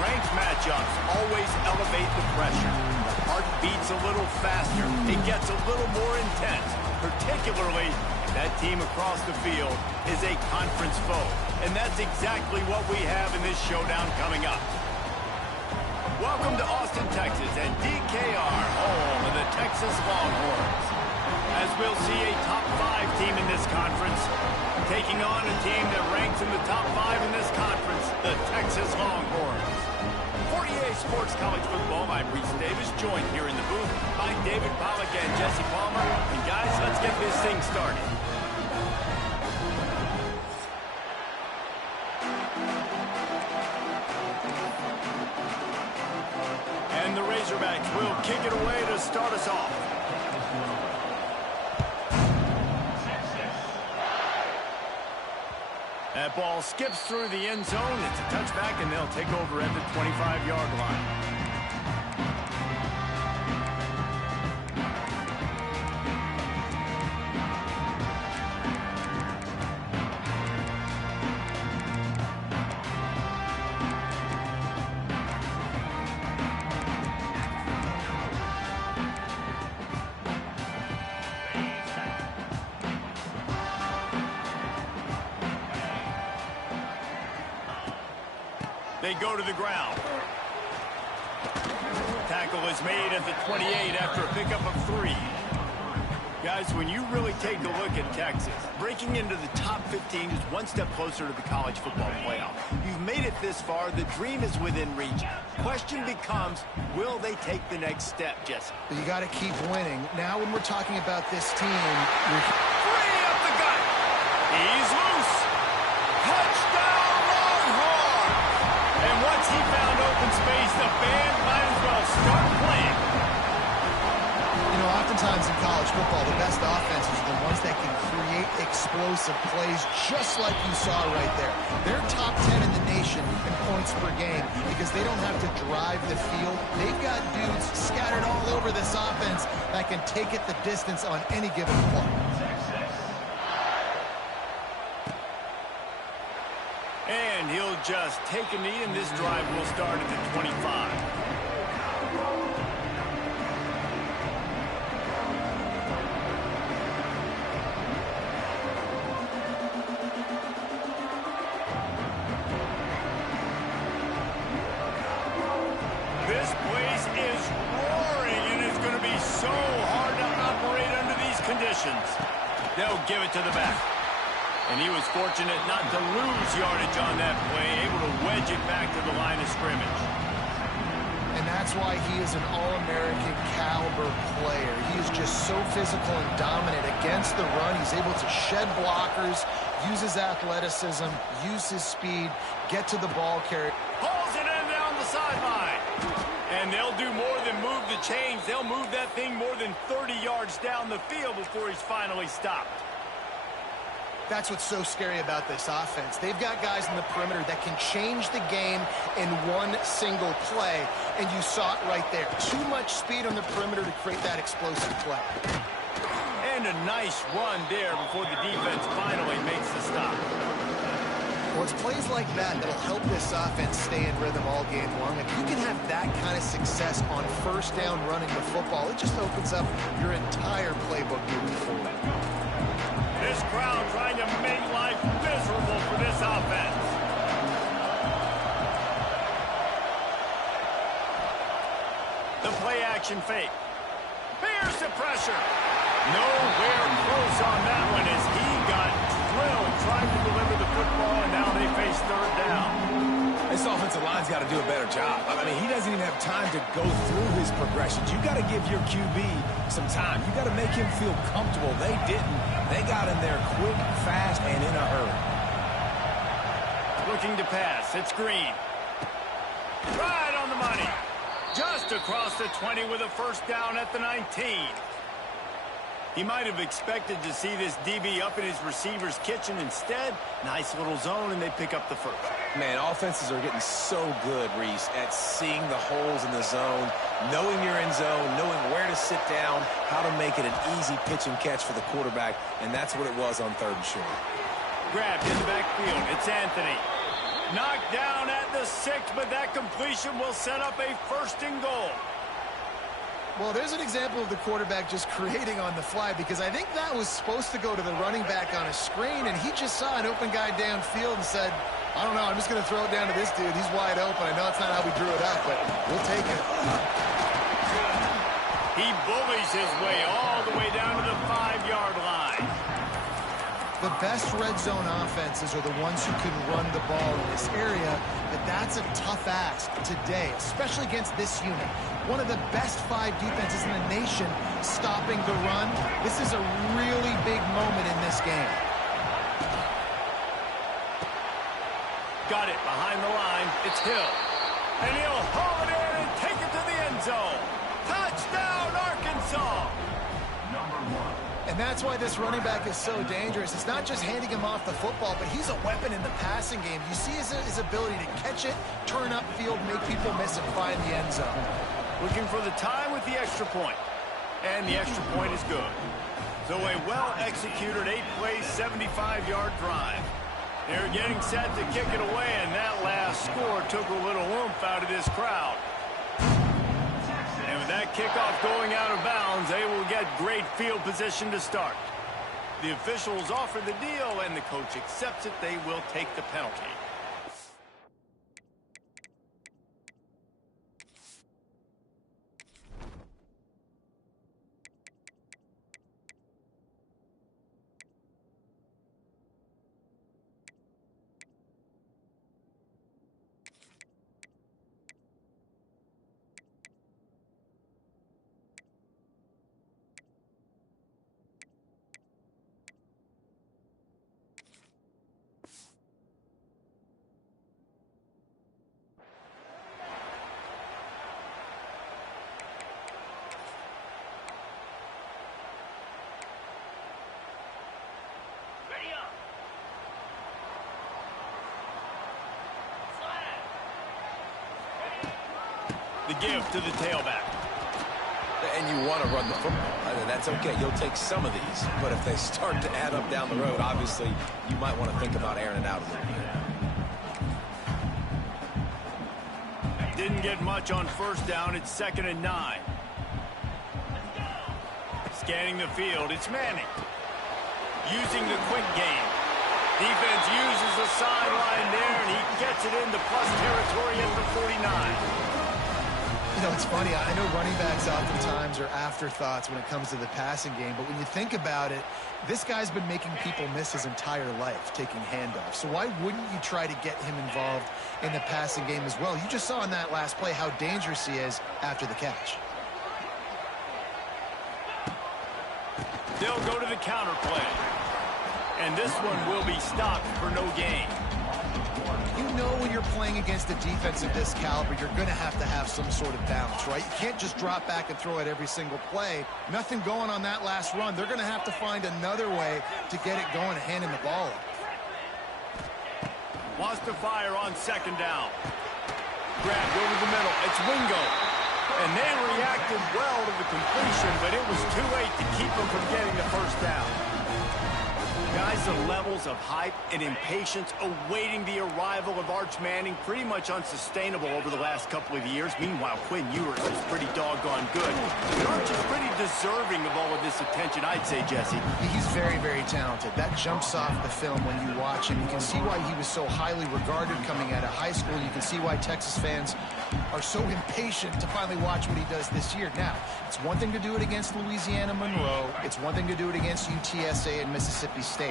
Ranked matchups always elevate the pressure. The heart beats a little faster. It gets a little more intense, particularly that team across the field is a conference foe. And that's exactly what we have in this showdown coming up. Welcome to Austin, Texas, and DKR, home of the Texas Longhorns. As we'll see a top 5 team in this conference, taking on a team that ranks in the top 5 in this conference, the Texas Longhorns. For EA Sports College Football, I'm Reese Davis, joined here in the booth by David Pollack and Jesse Palmer. And guys, let's get this thing started. And the Razorbacks will kick it away to start us off. That ball skips through the end zone. It's a touchback, and they'll take over at the 25-yard line. They go to the ground. Tackle is made at the 28 after a pickup of 3. Guys, when you really take a look at Texas, breaking into the top 15 is one step closer to the college football playoff. You've made it this far. The dream is within reach. Question becomes, will they take the next step, Jesse? You got to keep winning. Now when we're talking about this team, free up the gut. He's loose. Touchdown! And once he found open space, the band might as well start playing. You know, oftentimes in college football, the best offenses are the ones that can create explosive plays, just like you saw right there. They're top 10 in the nation in points per game because they don't have to drive the field. They've got dudes scattered all over this offense that can take it the distance on any given play. And he'll just take a knee, and this drive will start at the 25. This place is roaring, and it's going to be so hard to operate under these conditions. They'll give it to the back. And he was fortunate not to lose yardage on that play, able to wedge it back to the line of scrimmage. And that's why he is an All-American caliber player. He is just so physical and dominant against the run. He's able to shed blockers, use his athleticism, use his speed, get to the ball carrier. Pulls it in down the sideline. And they'll do more than move the chains. They'll move that thing more than 30 yards down the field before he's finally stopped. That's what's so scary about this offense. They've got guys in the perimeter that can change the game in one single play, and you saw it right there. Too much speed on the perimeter to create that explosive play. And a nice run there before the defense finally makes the stop. Well, it's plays like that that'll help this offense stay in rhythm all game long. If you can have that kind of success on first down running the football, it just opens up your entire playbook moving forward. This crowd trying to make life miserable for this offense. The play action fake. Here's the pressure. Nowhere close on that one as he got drilled trying to deliver the football, and now they face third down. This offensive line's got to do a better job. I mean, he doesn't even have time to go through his progressions. You got to give your QB some time. You got to make him feel comfortable. They didn't. They got in there quick, fast, and in a hurry. Looking to pass. It's Green. Right on the money. Just across the 20 with a first down at the 19. He might have expected to see this DB up in his receiver's kitchen. Instead, nice little zone, and they pick up the first. Man, offenses are getting so good, Reese, at seeing the holes in the zone, knowing you're in zone, knowing where to sit down, how to make it an easy pitch and catch for the quarterback, and that's what it was on third and short. Grabbed in the backfield. It's Anthony. Knocked down at the 6, but that completion will set up a 1st and goal. Well, there's an example of the quarterback just creating on the fly, because I think that was supposed to go to the running back on a screen, and he just saw an open guy downfield and said, I don't know, I'm just going to throw it down to this dude. He's wide open. I know it's not how we drew it up, but we'll take it. He bullies his way all the way down to the 5-yard line. The best red zone offenses are the ones who can run the ball in this area, but that's a tough ask today, especially against this unit. One of the best 5 defenses in the nation stopping the run. This is a really big moment in this game. Got it behind the line. It's Hill. And he'll haul it in and take it to the end zone. Touchdown, Arkansas! And that's why this running back is so dangerous. It's not just handing him off the football, but he's a weapon in the passing game. You see his ability to catch it, turn upfield, make people miss, and find the end zone. Looking for the time with the extra point. And the extra point is good. So a well-executed 8-play, 75-yard drive. They're getting set to kick it away, and that last score took a little oomph out of this crowd. And with that kickoff going out of bounds, they will get great field position to start. The officials offer the deal, and the coach accepts it. They will take the penalty. The give to the tailback. And you want to run the football. That's okay. You'll take some of these. But if they start to add up down the road, obviously, you might want to think about airing it out a little bit. Didn't get much on 1st down. It's 2nd and 9. Scanning the field. It's Manning. Using the quick game. Defense uses the sideline there, and he gets it into plus territory at the 49. You know, it's funny. I know running backs oftentimes are afterthoughts when it comes to the passing game, but when you think about it, this guy's been making people miss his entire life taking handoffs. So why wouldn't you try to get him involved in the passing game as well? You just saw in that last play how dangerous he is after the catch. They'll go to the counter play. And this one will be stopped for no gain. You know when you're playing against a defense of this caliber, you're going to have some sort of balance, right? You can't just drop back and throw it every single play. Nothing going on that last run. They're going to have to find another way to get it going and hand him the ball up. Wants to fire on 2nd down. Grabbed over the middle. It's Wingo. And they reacted well to the completion, but it was too late to keep them from getting the 1st down. Guys, the levels of hype and impatience awaiting the arrival of Arch Manning pretty much unsustainable over the last couple of years. Meanwhile, Quinn Ewers is pretty doggone good. And Arch is pretty deserving of all of this attention, I'd say, Jesse. He's very, very talented. That jumps off the film when you watch him. You can see why he was so highly regarded coming out of high school. You can see why Texas fans are so impatient to finally watch what he does this year. Now, it's one thing to do it against Louisiana Monroe. It's one thing to do it against UTSA and Mississippi State.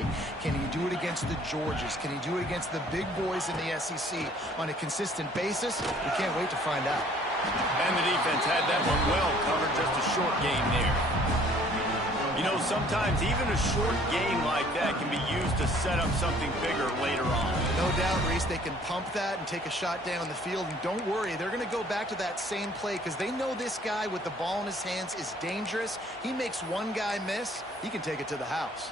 Can he do it against the Georgias? Can he do it against the big boys in the SEC on a consistent basis? We can't wait to find out. And the defense had that one well covered, just a short gain there. You know, sometimes even a short gain like that can be used to set up something bigger later on. No doubt, Reese, they can pump that and take a shot down the field. And don't worry, they're going to go back to that same play because they know this guy with the ball in his hands is dangerous. He makes one guy miss, he can take it to the house.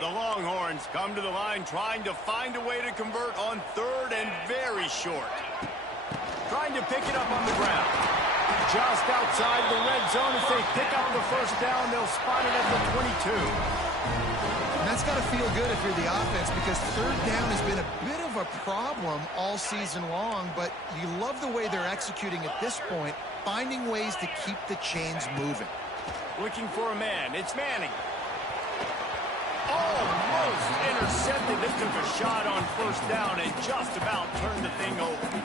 The Longhorns come to the line trying to find a way to convert on 3rd and very short. Trying to pick it up on the ground. Just outside the red zone as they pick up the 1st down. They'll spot it at the 22. that's got to feel good if you're the offense, because third down has been a bit of a problem all season long, but you love the way they're executing at this point, finding ways to keep the chains moving. Looking for a man. It's Manning. Almost intercepted. This took a shot on first down and just about turned the thing over.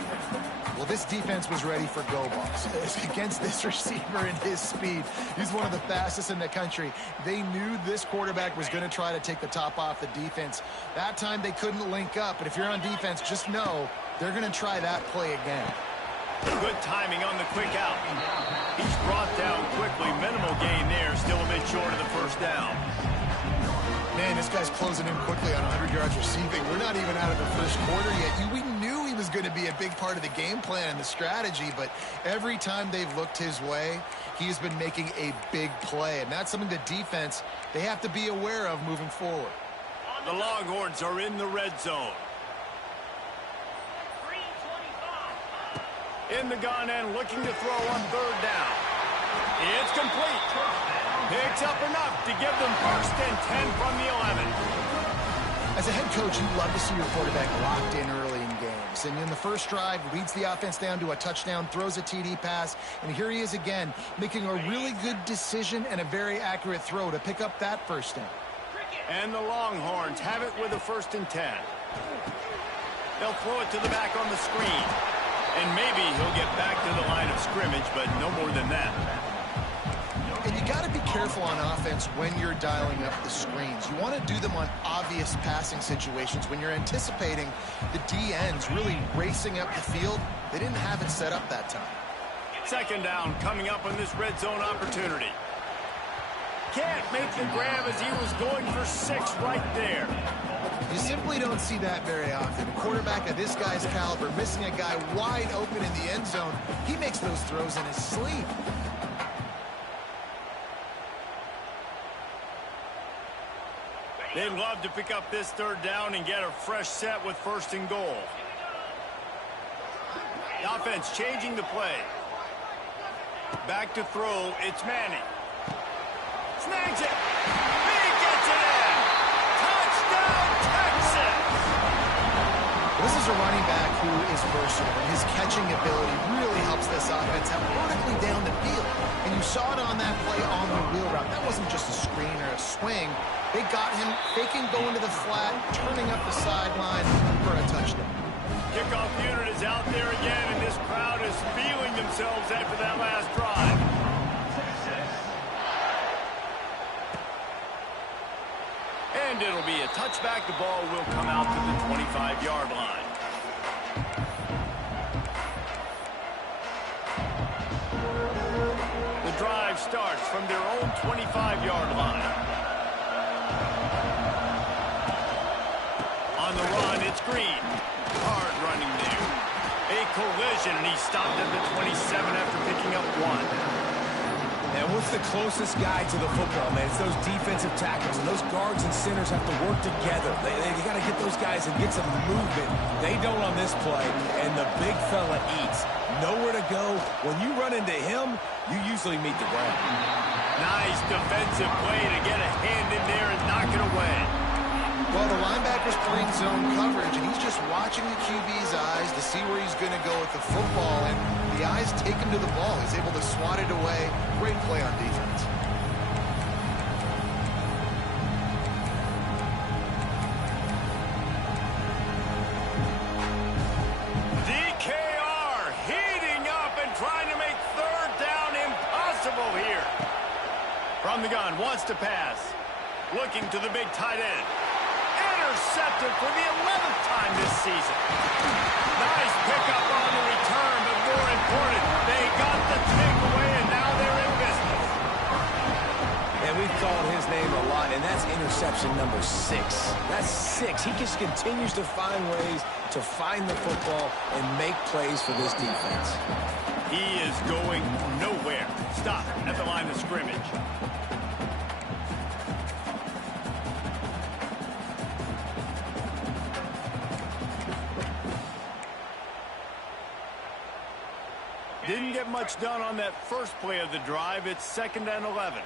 Well, this defense was ready for go balls. Against this receiver and his speed, he's one of the fastest in the country. They knew this quarterback was going to try to take the top off the defense. That time they couldn't link up, but if you're on defense, just know they're going to try that play again. Good timing on the quick out. He's brought down quickly. Minimal gain there, still a bit short of the first down. Man, this guy's closing in quickly on 100 yards receiving. We're not even out of the first quarter yet. We knew he was going to be a big part of the game plan and the strategy, but every time they've looked his way, he's been making a big play, and that's something the defense, they have to be aware of moving forward. The Longhorns are in the red zone. In the gun and looking to throw on third down. It's complete. Picks up enough to give them first and 10 from the 11. As a head coach, you love to see your quarterback locked in early in games. And in the first drive, leads the offense down to a touchdown, throws a TD pass, and here he is again, making a really good decision and a very accurate throw to pick up that first down. And the Longhorns have it with a first and 10. They'll throw it to the back on the screen. And maybe he'll get back to the line of scrimmage, but no more than that. And you got to be careful on offense when you're dialing up the screens. You want to do them on obvious passing situations. When you're anticipating the DNs really racing up the field, they didn't have it set up that time. Second down coming up on this red zone opportunity. Can't make the grab as he was going for 6 right there. You simply don't see that very often. A quarterback of this guy's caliber missing a guy wide open in the end zone. He makes those throws in his sleep. They'd love to pick up this third down and get a fresh set with first and goal. The offense changing the play. Back to throw. It's Manning. Snags it. He gets it in. Touchdown, Texas. This is a running back who is versatile. His catching ability really helps this offense out vertically down the field. And you saw it on that play on the wheel route. That wasn't just a screen or a swing. They got him faking going to the flat, turning up the sideline for a touchdown. Kickoff unit is out there again, and this crowd is feeling themselves after that last drive. And it'll be a touchback. The ball will come out to the 25-yard line. The drive starts from their own 25-yard line. On the run, it's Green. Hard running there. A collision, and he stopped at the 27 after picking up 1. And what's the closest guy to the football, man? It's those defensive tackles, and those guards and centers have to work together. They got to get those guys and get some movement. They don't on this play, and the big fella eats. Nowhere to go. When you run into him, you usually meet the ground. Nice defensive play to get a hand in there and knock it away. Well, the linebacker's playing zone coverage, and he's just watching the QB's eyes to see where he's going to go with the football, and the eyes take him to the ball. He's able to swat it away. Great play on defense. DKR heating up and trying to make third down impossible here. From the gun, wants to pass. Looking to the big tight end. Intercepted for the 11th time this season. Nice pickup on the return, but more important, they got the takeaway, and now they're in business. And we've called his name a lot, and that's interception number 6. That's 6. He just continues to find ways to find the football and make plays for this defense. He is going nowhere. Stop at the line of scrimmage. Didn't get much done on that first play of the drive. It's 2nd and 11.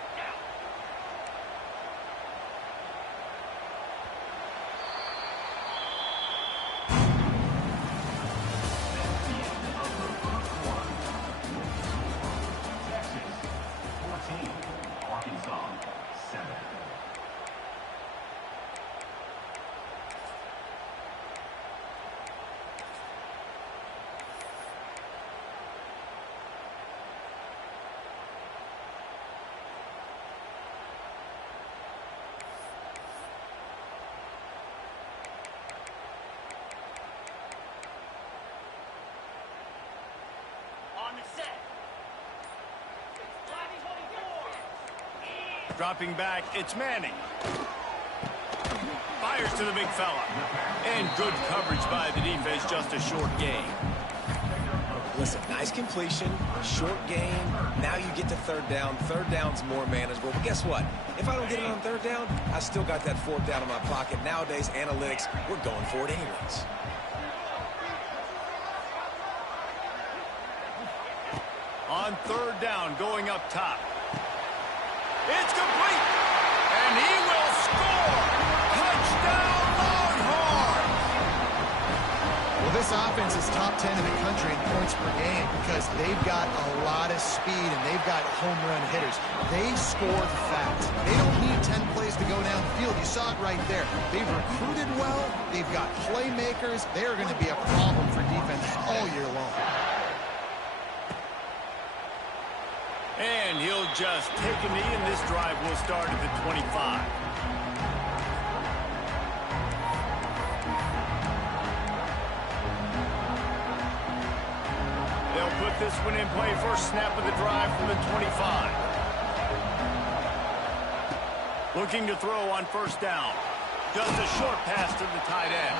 Dropping back, it's Manning. Fires to the big fella. And good coverage by the defense, just a short gain. Listen, nice completion, short game. Now you get to third down. Third down's more manageable. But guess what? If I don't get it on third down, I still got that fourth down in my pocket. Nowadays, analytics, we're going for it anyways. On third down, going up top. It's complete. And he will score. Touchdown, Longhorns. Well, this offense is top 10 in the country in points per game because they've got a lot of speed and they've got home run hitters. They score fast. They don't need 10 plays to go down the field. You saw it right there. They've recruited well. They've got playmakers. They're going to be a problem for defense all year long. And he'll just take a knee, and this drive will start at the 25. They'll put this one in play. First snap of the drive from the 25. Looking to throw on first down. Just a short pass to the tight end.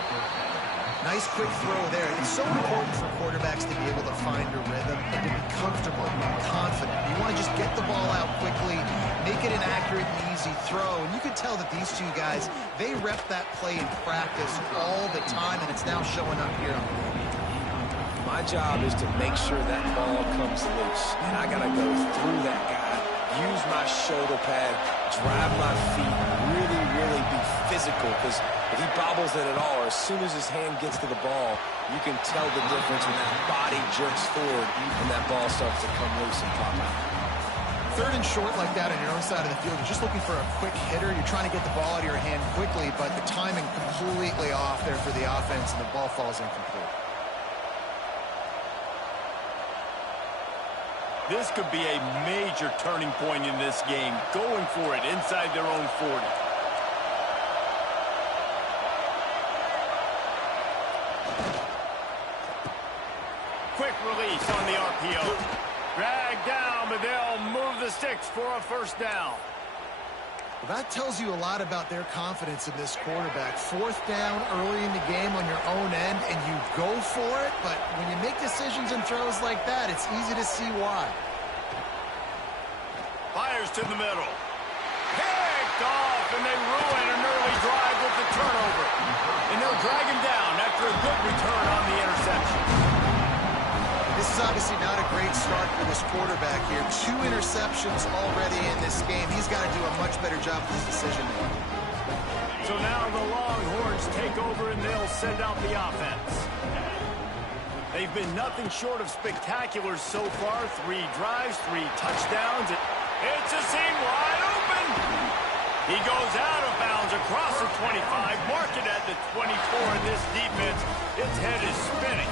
Nice quick throw there. It's so important for quarterbacks to be able to find a rhythm and to be comfortable, confident. You want to just get the ball out quickly, make it an accurate and easy throw. And you can tell that these two guys, they rep that play in practice all the time, and it's now showing up here on the field. My job is to make sure that ball comes loose. And I got to go through that guy, use my shoulder pad, drive my feet, really be physical, because if he bobbles it at all, or as soon as his hand gets to the ball, you can tell the difference when that body jerks forward and that ball starts to come loose and pop out. Third and short like that on your own side of the field, you're just looking for a quick hitter. You're trying to get the ball out of your hand quickly, but the timing completely off there for the offense, and the ball falls incomplete. This could be a major turning point in this game. Going for it inside their own 40. Quick release on the RPO. Drag down, but they'll move the sticks for a first down. Well, that tells you a lot about their confidence in this quarterback. Fourth down early in the game on your own end, and you go for it, but when you make decisions and throws like that, it's easy to see why. Fires to the middle. Picked off, and they ruin an early drive with the turnover. And they'll drag him down after a good return on the interception. This is obviously not a great start for this quarterback here. 2 interceptions already in this game. He's got to do a much better job with his decision making. So now the Longhorns take over and they'll send out the offense. They've been nothing short of spectacular so far. 3 drives, 3 touchdowns. It's a seam wide open. He goes out of bounds across the 25, mark it at the 24, and this defense, its head is spinning.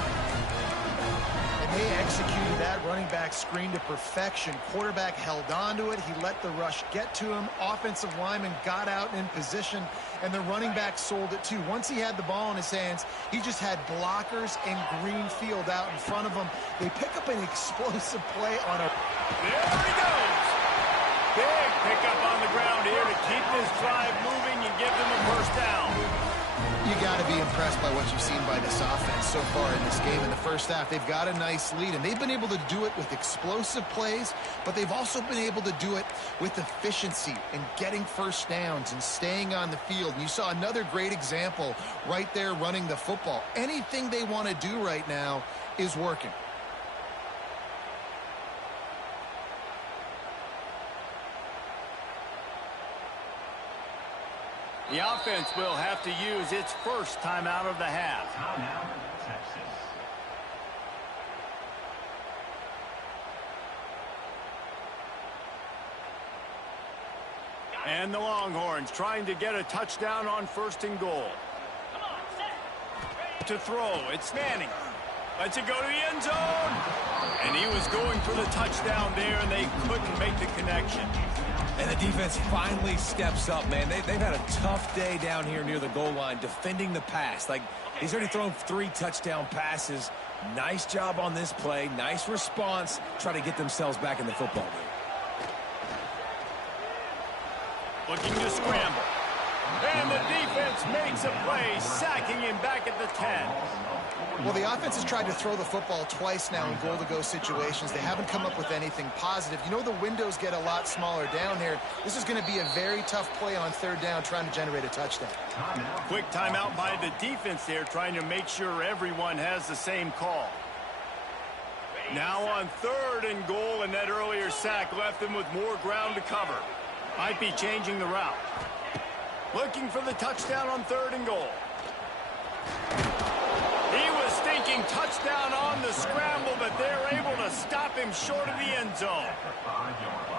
They executed that running back screen to perfection. Quarterback held on to it. He let the rush get to him. Offensive lineman got out in position, and the running back sold it too. Once he had the ball in his hands, he just had blockers and green field out in front of him. They pick up an explosive play on a... There he goes. Big pickup on the ground here to keep this drive moving and give them a first down. You got to be impressed by what you've seen by this offense so far in this game. In the first half, they've got a nice lead, and they've been able to do it with explosive plays, but they've also been able to do it with efficiency and getting first downs and staying on the field. And you saw another great example right there running the football. Anything they want to do right now is working. The offense will have to use its first timeout of the half. Timeout, Texas. And the Longhorns trying to get a touchdown on first and goal. To throw, it's Manning. Lets it go to the end zone. And he was going for the touchdown there, and they couldn't make the connection. And the defense finally steps up, man. They've had a tough day down here near the goal line defending the pass. Like, he's already thrown 3 touchdown passes. Nice job on this play. Nice response. Try to get themselves back in the football game. Looking to scramble. And the defense makes a play, sacking him back at the 10. Well, the offense has tried to throw the football twice now in goal-to-go situations. They haven't come up with anything positive. You know the windows get a lot smaller down here. This is going to be a very tough play on third down trying to generate a touchdown. Quick timeout by the defense there, trying to make sure everyone has the same call. Now on third and goal, and that earlier sack left them with more ground to cover. Might be changing the route. Looking for the touchdown on third and goal. He was thinking touchdown on the scramble, but they're able to stop him short of the end zone.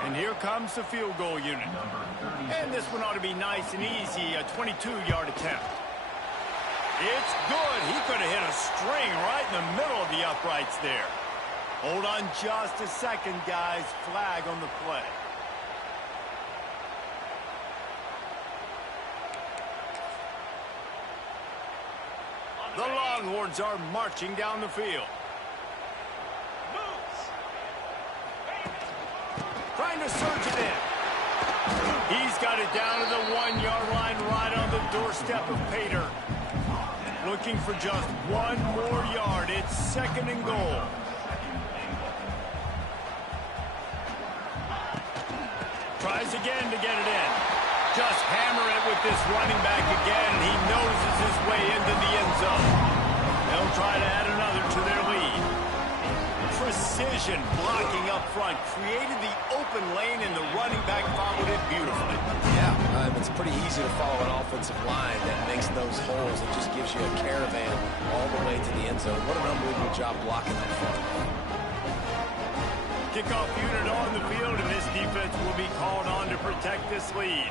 And here comes the field goal unit. And this one ought to be nice and easy, a 22-yard attempt. It's good. He could have hit a string right in the middle of the uprights there. Hold on just a second, guys. Flag on the play. The Longhorns are marching down the field. Trying to surge it in. He's got it down to the 1-yard line right on the doorstep of Pater. Looking for just one more yard. It's second and goal. Tries again to get it in. Just hammer it with this running back again. He noses his way into the end zone. They'll try to add another to their lead. Precision blocking up front. Created the open lane, and the running back followed it beautifully. Yeah, it's pretty easy to follow an offensive line that makes those holes. It just gives you a caravan all the way to the end zone. What an unbelievable job blocking up front. Kickoff unit on the field, and this defense will be called on to protect this lead.